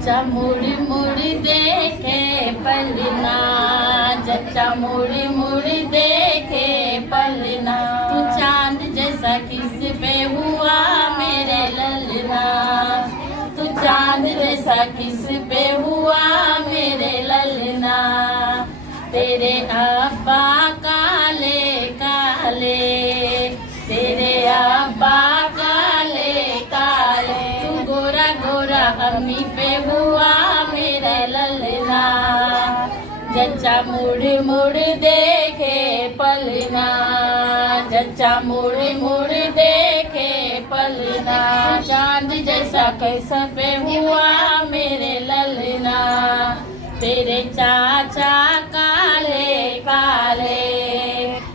जच्चा मुड़ी मुड़ी देखे पलना, जच्चा मुड़ी मुड़ी देखे पलना। तू चांद जैसा किस पे हुआ मेरे ललना, तू चांद जैसा किस पे हुआ मेरे ललना। तेरे अब्बा काले काले, तेरे अब्बा काले काले। तू गोरा गोरा अम्मी पे हुआ मेरा ललना, जच्चा मुड़ मुड़ देखे पलना, जच्चा मुड़ मुड़ देखे पलना। चांद जैसा कैसा पे हुआ मेरे ललना, तेरे चाचा काले काले,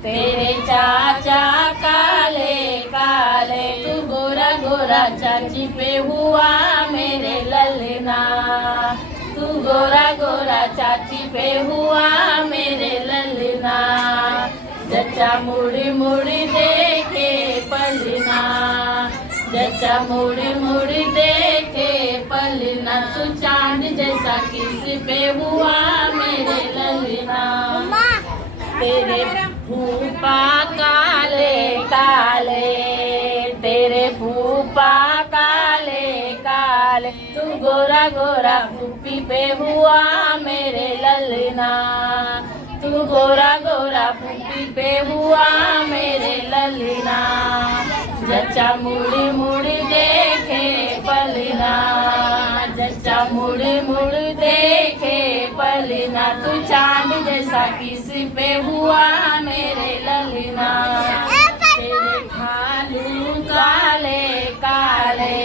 तेरे चाचा काले काले। तू गोरा गोरा चाची पे हुआ मेरे ललना, तू गोरा गोरा चाची पे हुआ मेरे ललना। जच्चा मुड़ी मुड़ी देखे पलना, जच्चा मुड़ी मुड़ी देखे पलना। तू चांद जैसा किस पे हुआ मेरे ललना, तेरे फूफा काले काले, तेरे फूफा काले काले। तू गोरा गोरा फूफी पे हुआ मेरे ललना, तू गोरा गोरा फूफी पे हुआ मेरे ललना। जच्चा मुड़ी मुड़ी देखे पलना, जच्चा मुड़ी मुड़ी देखे पलना। तू चांद जैसा किस पे हुआ मेरे ललना, तेरे खालू काले काले,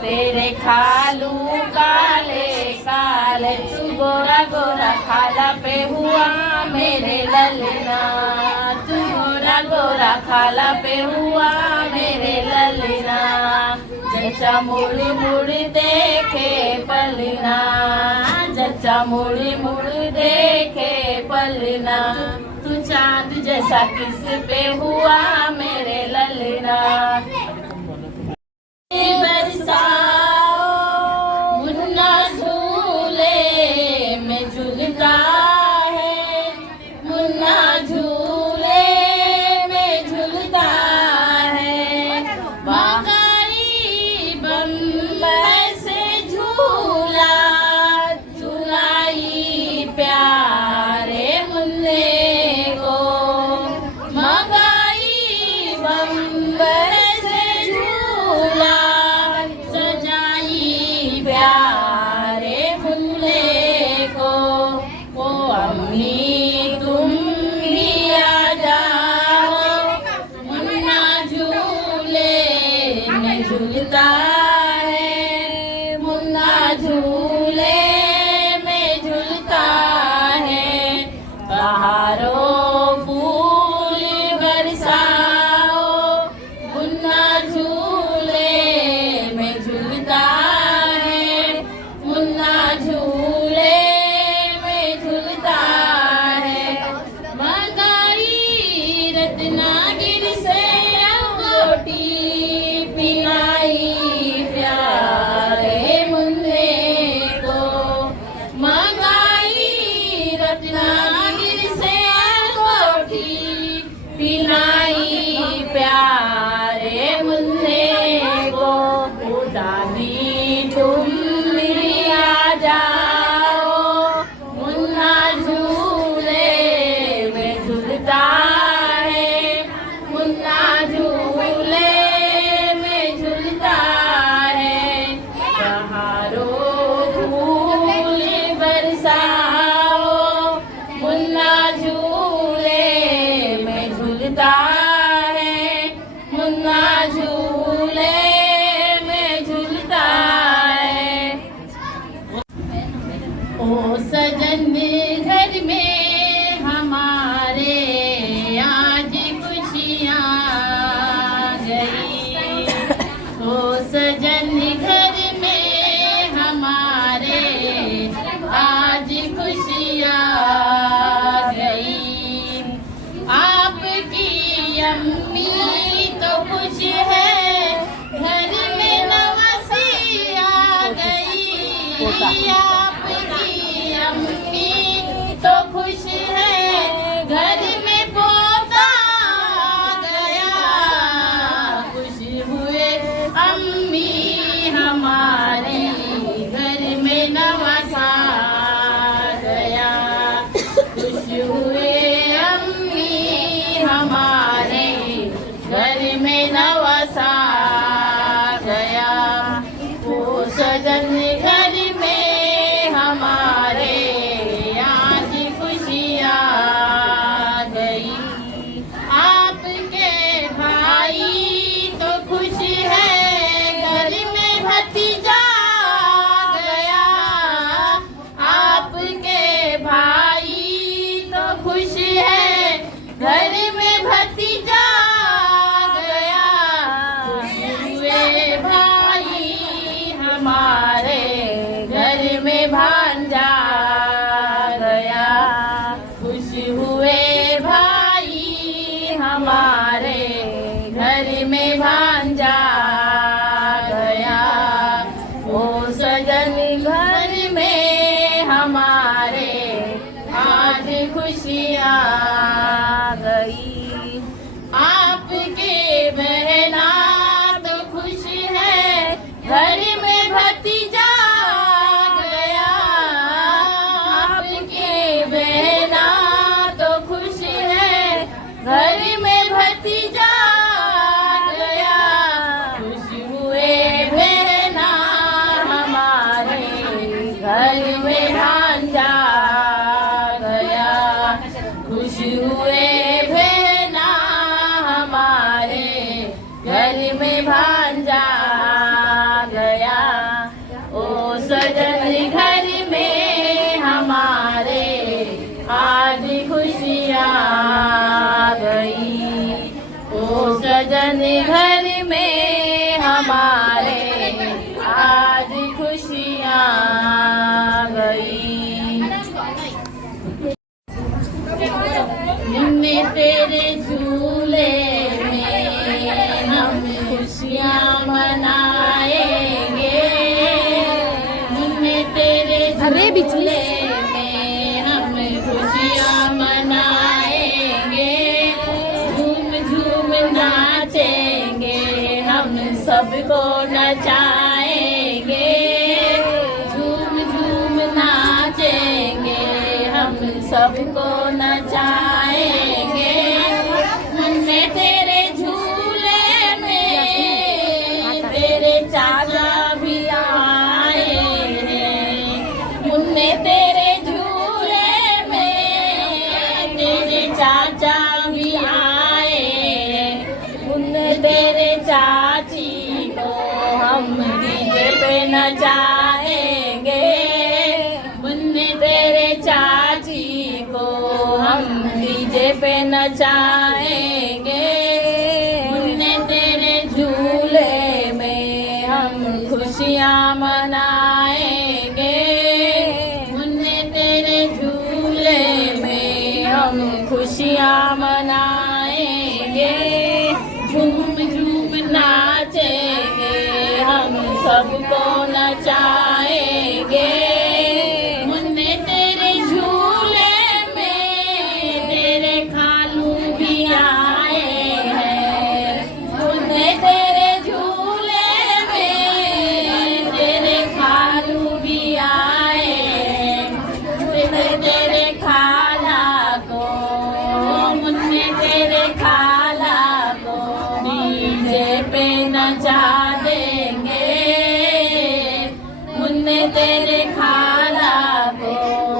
तेरे खालू काले काले। तू गोरा गोरा खाला पे हुआ मेरे ललना, तू गोरा गोरा खाला पे हुआ मेरे ललना। जच्चा मुड़ी मुड़ी देखे पलना, जच्चा मुड़ी मुड़ी देखे पलना। तू चांद जैसा किस पे हुआ मेरे ललना। बरसाओ मुन्ना झूले में झूलता है, मुन्ना झूले में झूलता है। मकई बम्बई से झूला झुलाई प्यारे मुन्ने को, मकई बम्बई से झूला सजाई प्यारे मुन्ने को। वो अम्मी तुम भी आ जाओ, मुन्ना झूले में झूलता है, मुन्ना झूले में झूलता है। बहारों फूल बरसाओ, मुन्ना झूले में झूलता है, मुन्ना झूले में झूलता है। मकई रत्नागिर से अंगूठी पिनाई प्यारे मुन्ने आपकी अम्मी तो खुश है, घर में पोता गया। खुश हुए अम्मी हमारी, घर में नवासा गया। खुश हुए अम्मी हमारे, घर में नवासा गया। वो सजन घर में हमारे, आज खुशियाँ गई। आपके भाई तो खुश है, घर में भतीजा गया। आपके भाई तो खुश है, घर में भतीजा गया। खुश हुए भाई हमारे, घर में भांजा गया। खुश हुए भाई हमारे, घर में भांजा गया। वो सजन घर में हमारे, आज खुशियाँ गई। आपके बहना तो खुश है, घर में भतीजा गया। आपके बहना तो खुश है, घर में भतीजा गया। खुश हुए बहना हमारे, घर में भांजा गया। खुश हुए बहना हमारे, घर में भांजा गया। ओ सजन घर में हमारे, आज खुशियाँ गई। ओ सजन घर में हमारे, आज खुशियाँ गई। निन्ने तेरे झूले में हम खुशियाँ मनाएंगे। निन्ने तेरे झूले में हम खुशियाँ मनाएंगे। झूम झूम नाचेंगे, हम सबको नचाएंगे। झूम झूम नाचेंगे, हम सबको नचाएंगे। मुन्ने तेरे झूले में तेरे चाचा भी आए हैं। मुन्ने तेरे झूले में तेरे चाचा भी आए हैं। मुन्ने तेरे चाची को हम डीजे पे नचाएंगे। मुन्ने तेरे चाची को हम डीजे पे नचाएंगे। मुन्ने तेरे झूले में हम खुशियाँ मनाएंगे। मुन्ने तेरे झूले में हम खुशियाँ मनाएंगे। झूम झूम नाचेंगे, हम सबको नचाएंगे। मुन्ने तेरे झूले में तेरे खालू भी आए हैं। मुन्ने तेरे झूले में तेरे खालू भी आए हैं। मुन्ने तेरे खाला को, मुन्ने तेरे खाला को डीजे पे नचा देंगे। मुन्ने तेरे खाला को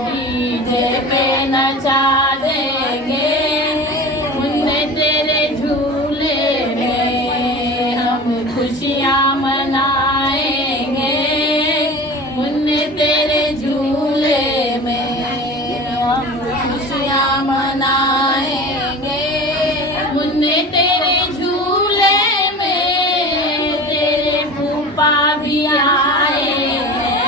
डीजे पे नचा देंगे। मुन्ने तेरे झूले में हम खुशियाँ मनाएंगे। मुन्ने तेरे झूले में हम खुशियाँ मनाएंगे। मुन्ने तेरे झूले में तेरे फूफा भी आए हैं।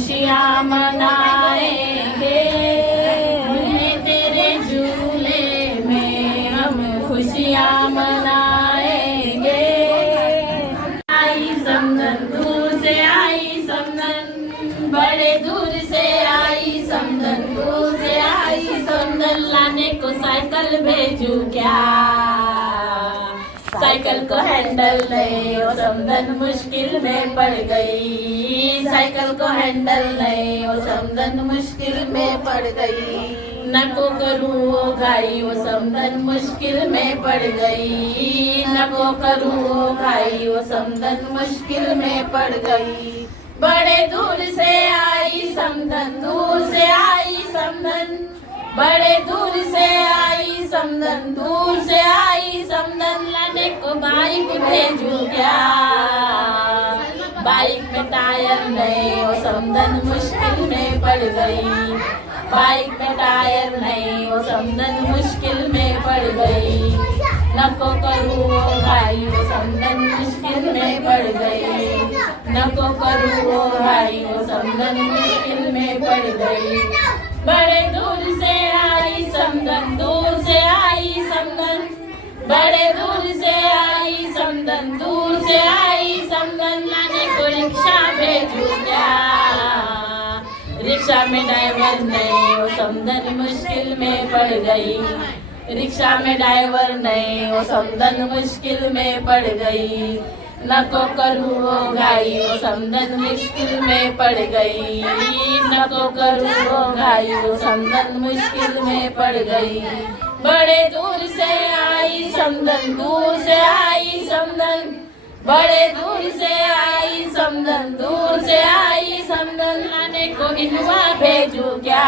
खुशियाँ मनाएंगे, मुन्ने तेरे झूले में हम खुशियाँ मनाएंगे। आई समदन दूर से आई समदन, बड़े दूर से आई समदन, दूर से आई समदन, लाने को साइकिल भेजू क्या, साइकिल को हैंडल नहीं वो समदन मुश्किल में पड़ गई, साइकिल को हैंडल नहीं वो समदन मुश्किल में पड़ गई। नको करूँ वो घाई वो समदन मुश्किल में पड़ गई, नको करूँ वो घाई वो समदन मुश्किल में पड़ गई। बड़े दूर से आई समदन, दूर से आई समदन, बड़े दूर से आई समदन, दूर से आई समदन, लाने को बाइक भेजू क्या, बाइक में टायर नहीं वो समदन मुश्किल में पड़ गई, बाइक में टायर नहीं वो समदन मुश्किल में पड़ गई। नको करूँ वो भाई वो समदन मुश्किल में पड़ गई, नको करूँ वो भाई वो समदन मुश्किल में पड़ गई। बड़े दूर से आई समदन, दूर से आई समदन, बड़े दूर से आई समदन, दूर से आई समदन, लाने को रिक्शा भेजू क्या, रिक्शा में ड्राइवर नहीं वो समदन मुश्किल में पड़ गई, रिक्शा में ड्राइवर नहीं वो समदन मुश्किल में पड़ गई। नको करूँ वो घाई वो समदन मुश्किल में पड़ गई, नको करूँ वो घाई वो समदन मुश्किल में पड़ गई। बड़े दूर से आई समदन, दूर से आई समदन, बड़े दूर से आई समदन, दूर से आई समदन, लाने को इनवा भेजू क्या,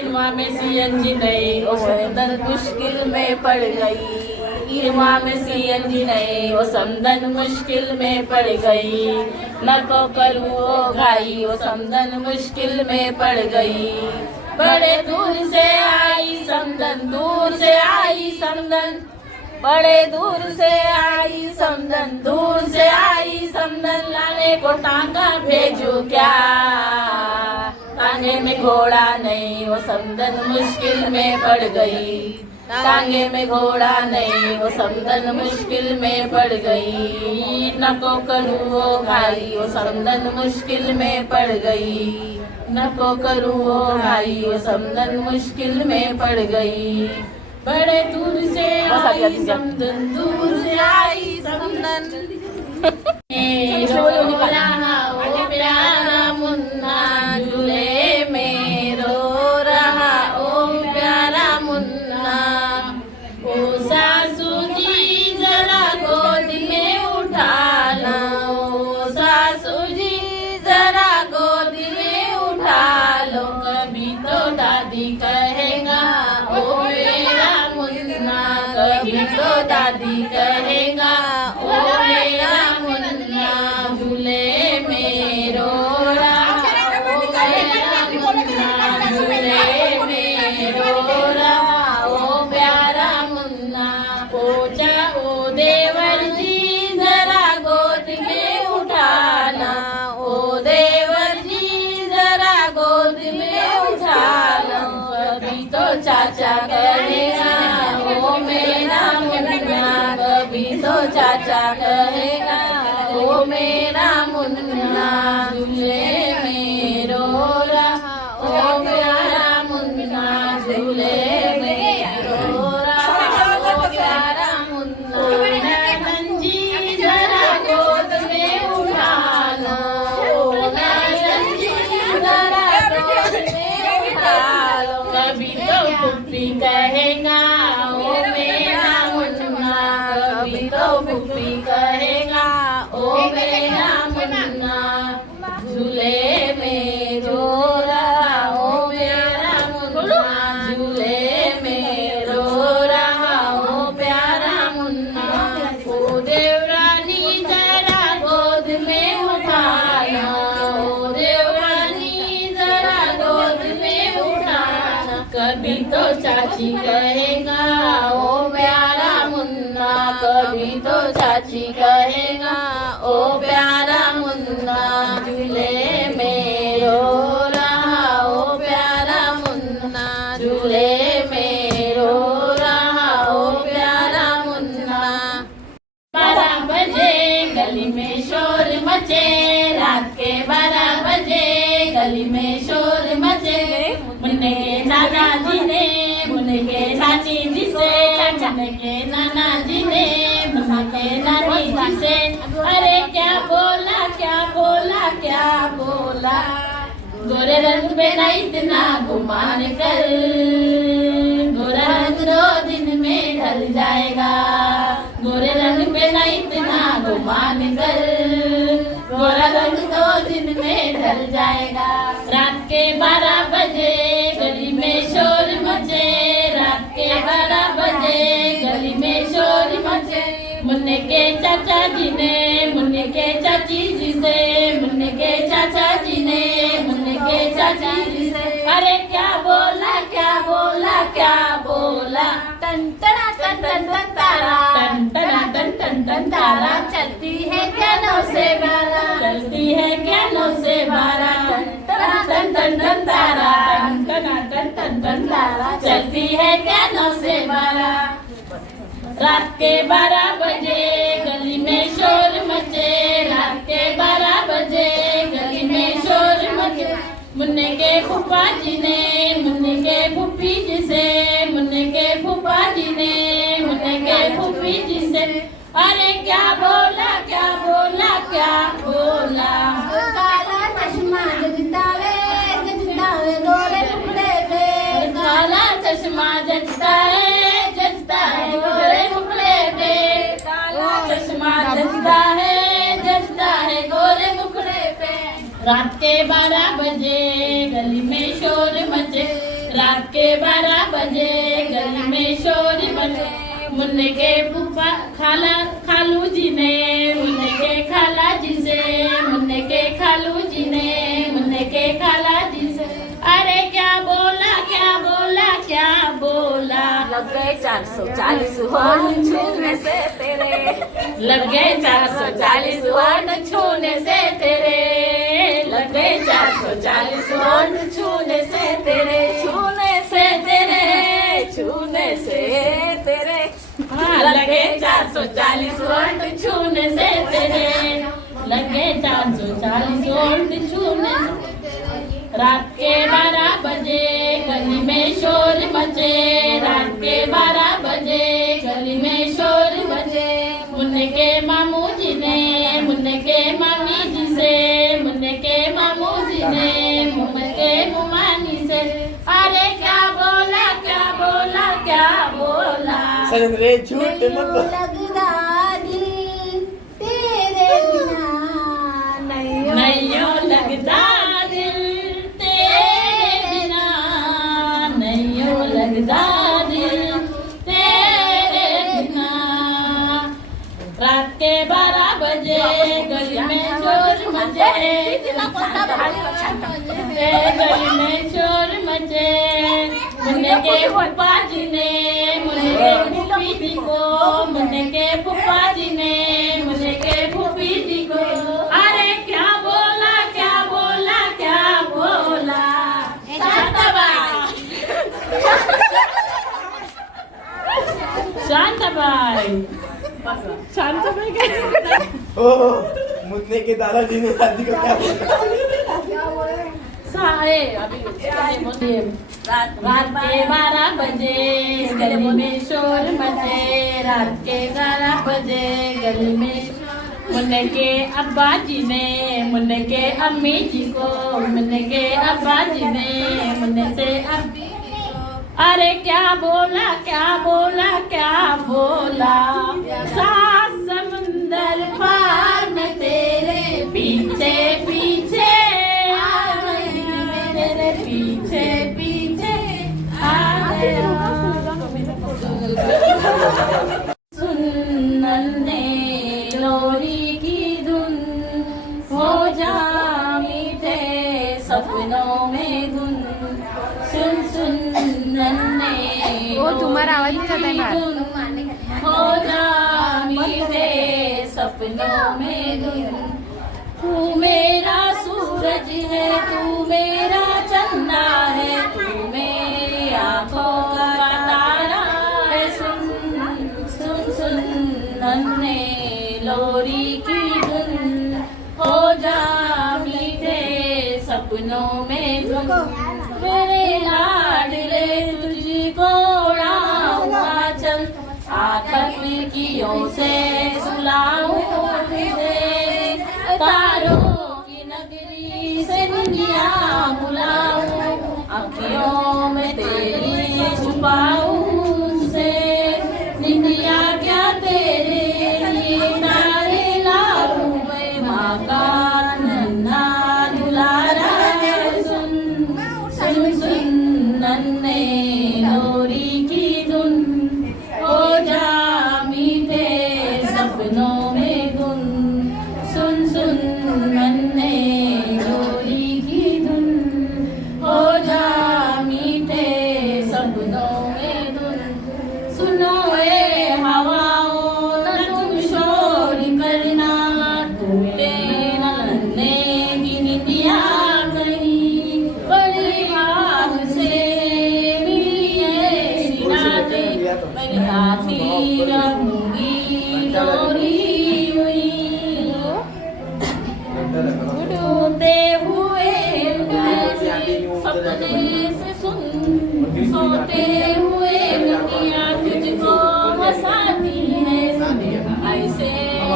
इनवा में सीएनजी नहीं वो समदन मुश्किल में पड़ गई, इनवा में सीएनजी नहीं वो समदन मुश्किल में पड़ गई। नको करूँ वो घाई वो समदन मुश्किल में पड़ गई। बड़े दूर से आई समदन, दूर से आई समदन, बड़े दूर से आई समदन, दूर से आई समदन, लाने को टांगा भेजू क्या, टांगे में घोड़ा नहीं वो समदन मुश्किल में पड़ गई, टांगे में घोड़ा नहीं वो समदन मुश्किल में पड़ गई। नको करूँ वो घाई वो समदन मुश्किल में पड़ गई, नको करूँ वो घाई वो समदन मुश्किल में पड़ गई। बड़े दूर से आई समदन, दूर से आई समदन, रो रहा ओ प्यारा मुन्ना, झूले में रो रहा ओ प्यारा मुन्ना, ओ सासू जी जरा गोद में उठाना, ओ सासू जी जरा गोद में उठा लो, कभी तो दादी कहेगा ओ मेरा मुन्ना, कभी तो दादी कहेगा ओ मेरा मुन्ना, झूले में रो रहा ओ मेरा मुन्ना, झूले में रो रहा ओ प्यारा मुन्ना, ओ देवर जी जरा गोद में उठाना, ओ देवर जी जरा गोद में उठाना, कभी तो चाचा कहेगा ओ मेरा मुन्ना, कभी तो चाचा कहेगा ओ मेरा मुन्ना, झूले में रो रहा ओ प्यारा मुन्ना, झूले में रो रहा ओ प्यारा मुन्ना, नैनन जी जरा गोद में उठाना, ओ नैनन जी जरा गोद में उठा लो, कभी तो पुप्पी कहेगा ओ मेरा मुन्ना, कभी तो पुप्पी कहेगा ओ मेरा मुन्ना, झूले में रो रहा ओ मेरा मुन्ना, झूले में रो रहा ओ प्यारा मुन्ना, ओ देवरानी जरा गोद में उठाना, ओ देवरानी जरा गोद में उठाना, कभी तो चाची कहेगा ओ प्यारा मुन्ना, कभी तो चाची कहेगा ओ प्यारा मुन्ना, झूले में गली में शोर मचे। मुन्ने के नाना जी ने मुन्ने के नानी जी से, मुन्ने के नाना जी ने मुन्ने के नानी जी से, अरे क्या बोला क्या बोला क्या बोला, गोरे रंग पे ना इतना गुमान कर, गोरा रंग 2 दिन में ढल जाएगा, गोरे रंग पे ना इतना गुमान कर, गोरा रंग 2 दिन में ढल जाएगा। रात के 12 बजे गली में शोर मचे, रात के 12 बजे गली में शोर मचे। मुन्ने के चाचा जी ने मुन्ने के चाची जी से, मुन्ने के चाचा जी ने मुन्ने के चाची जी से, अरे क्या बोला क्या बोला क्या बोला, टन टना टन टन टन तारा, टन टना टन टन टन तारा, चलती है क्या 9 से 12, चलती है क्या 9 से 12, टन टना टन टन टन तारा, टन टना टन टन टन तारा, चलती है क्या 9 से 12। रात के 12 बजे गली में शोर मचे, रात के 12 बजे गली में शोर मचे। मुन्ने के फूफा जी ने मुन्ने के फूफी जी से, मुन्ने के फूफा जी ने मुन्ने के फूफी जी से, अरे क्या बोला क्या बोला क्या बोला, काला चश्मा जचता है गोरे टुकड़े पे, काला चश्मा जचता है गोरे टुकड़े पे, काला चश्मा जचता है गोरे टुकड़े पे। रात के 12 बजे गली में शोर मचे, रात के 12 बजे गली में शोर मचे। मुन्ने के फूफा खालू जी ने मुन्ने के खाला जी से, मुन्ने के खालू जी ने मुन्ने के खाला जी से, अरे क्या बोला क्या बोला क्या बोला, लग गए 440 होठ छूने से तेरे, लग गए 440 होठ छूने से तेरे, लग गए 440 होठ छूने से तेरे, छूने से तेरे, छूने से तेरे, हाँ लगे 440 होठ छूने से तेरे, लगे 440 होठ छूने से। रात के 12 बजे गली में शोर मचे, रात के 12 बजे गली में शोर मचे। मुन्ने के मामू जी ने मुन्ने के मामी जी से, मुन्ने के मामू जी ने मुन्ने के मुमानी से, अरे क्या बोला क्या बोला क्या बोला, रे झूठ मत बोल। लगदा दिल तेरे बिना नहीं लगदा दिल तेरे बिना, नहीं लगदा दिल तेरे बिना। रात के 12 बजे गली में शोर मचे, गली में शोर मचे। मुन्ने के फूफा जी ने मुन्ने के फूफी जी को, मुन्ने के फूफा जी ने मुन्ने के फूफी जी को, अरे क्या बोला क्या बोला क्या बोला, शांताबाई शांताबाई क्या, ओ मुन्ने के दादाजी ने दादी को क्या बोला, रात के 12 बजे गली में शोर मचे, रात के 11 बजे गली में। मुन्ने के अब्बा जी ने मुन्ने के अम्मी जी को, मुन्ने के अब्बा जी ने मुन्ने से अम्मी, अरे क्या बोला क्या बोला क्या बोला, सात समुंदर पार में तेरे पीछे पीछे आ गई, तेरे पीछे पीछे आ गया। सुन नन्हे लोरी की धुन, हो जा मीठे सपनों में धुन, सुन सुन नन्हे वो तुम्हारा आवाज नहीं जाता है बाहर। धुन, हो जा मीठे सपनों में धुन। तू मेरा सूरज है, तू मेरा चंदा है, तू मेरी आंखों का तारा है। सुन सुन सुन नन्हे लोरी की धुन, हो जा मीठे सपनों अखियों में धुन मेरे लाडले तुझको उड़ाऊंगा चल आखत कियों से सुलाऊं तुझे तारों की नगरी से दुनिया बुलाऊं अखियों में तेरी छुपाऊं से निंदिया क्या तेरे लिए तारे लाऊं मैं माँ का नन्हा दुलारा सुन सुन सुन नन्हे लोरी की धुन हो जा मीठे सपनों में गुन सुन सुन नन्हे लोरी की धुन हो जा मीठे सपनों में धुन सुनो ए हवाओं न तुम शोर करना टूटे न नन्हे की निंदिया कहीं बड़ी आग से मिली ऐसी रातें मैं गाती रहूंगी डोरी हुई उड़ते हुए सपने से सुन सोते हुए दुनिया तुझको हंसाती है ऐसे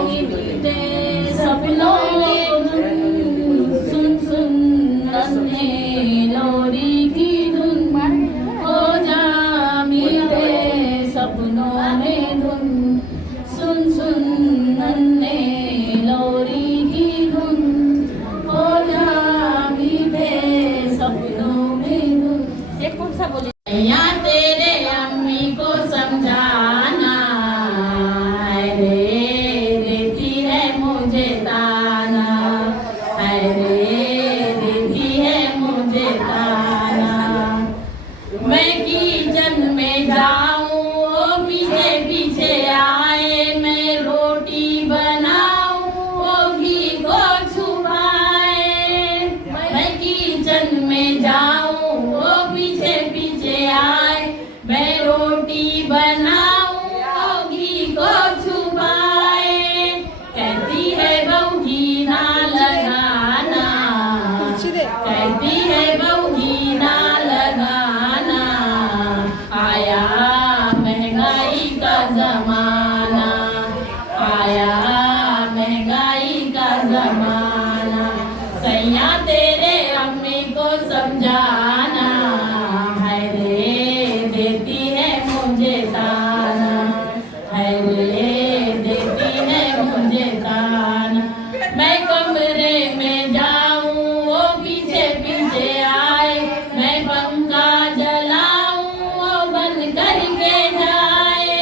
ही बीते सपनों में सुन सुन नन्हे लोरी की धुन हो जा मीठे सपनों में धुन सुन सुन नन्हे लोरी की धुन हो जा मीठे सपनों में धुन एक कौन सा बोले यहाँ तेरे अम्मी को समझाना है रे देती है मुझे ताना है रे देती है मुझे ताना मैं किचन में जाऊं वो पीछे पीछे आए मैं रोटी बनाऊं वो घी को छुपाए मैं किचन में जाऊं वो पीछे पीछे आए मैं रोटी बनाऊं वो घी को छुपाए कहती है बहू घी ना लगाना कहती है बहू घी ना लगाना आया महंगाई का जमाना आया महंगाई का जमाना सैया तेरे अम्मी को समझाना है रे देती है मुझे ताना है रे देती है मुझे ताना मैं कमरे में जाऊं वो पीछे पीछे आए मैं पंखा जलाऊं वो बंद करके जाए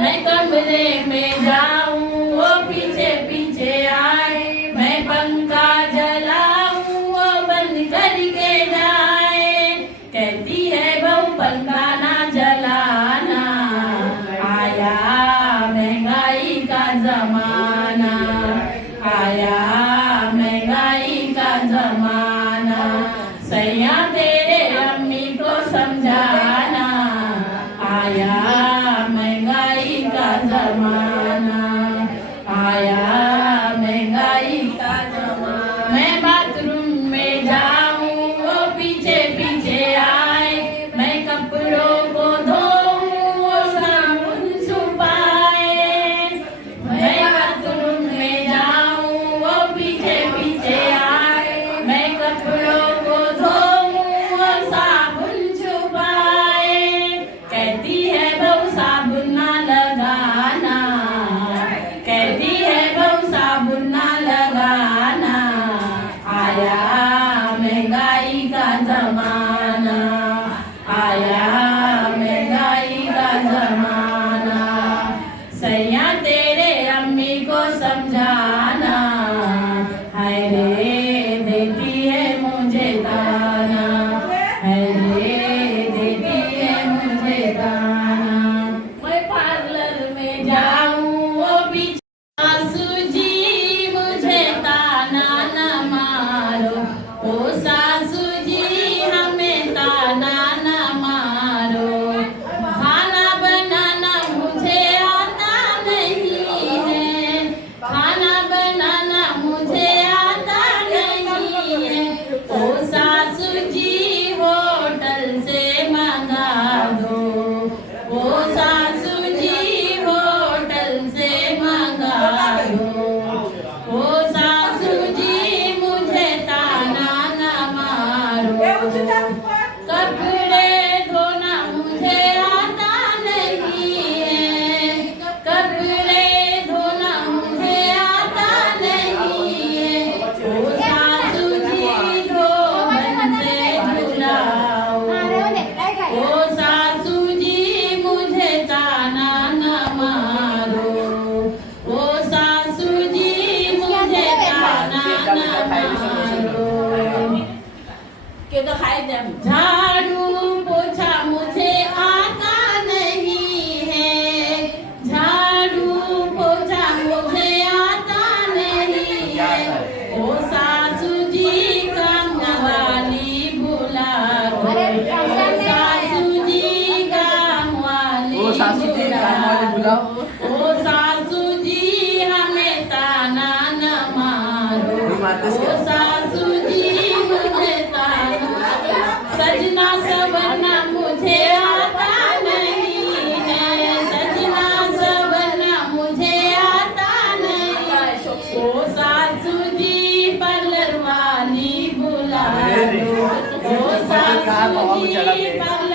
मैं कमरे में जाऊं वो पीछे पीछे आए मैं पंखा जलाऊं वो बंद करके जाए कहती है बहू पंखा ना जलाना आया महंगाई का जमाना आया महंगाई का जमाना सैया तेरे अम्मी को समझाना आया महंगाई का जमाना आया महंगाई का जमाना मैं बाथरूम में जाऊं वो कपड़े धोना मुझे आता नहीं है, कपड़े धोना मुझे आता नहीं है। ओ सासू जी धो बनते झुलाओ, ओ सासू जी मुझे ताना न मारो, ओ सासू जी मुझे ताना न मारो। झाड़ू पोछा मुझे आता नहीं है, झाड़ू पोछा मुझे आता नहीं है। ओ सासू जी काम वाली बुला दो, ओ सासू जी काम वाली ओ सासू जी काम वाली बुलाओ। ओ सासू जी हमें ताना न मारो, ओ सासू जी मुझे ताना। सजना सवरना मुझे आता नहीं है, सजना सवरना मुझे आता नहीं है। ओ सासू जी पार्लर वाली बुला दो, ओ सासू जी पार्लर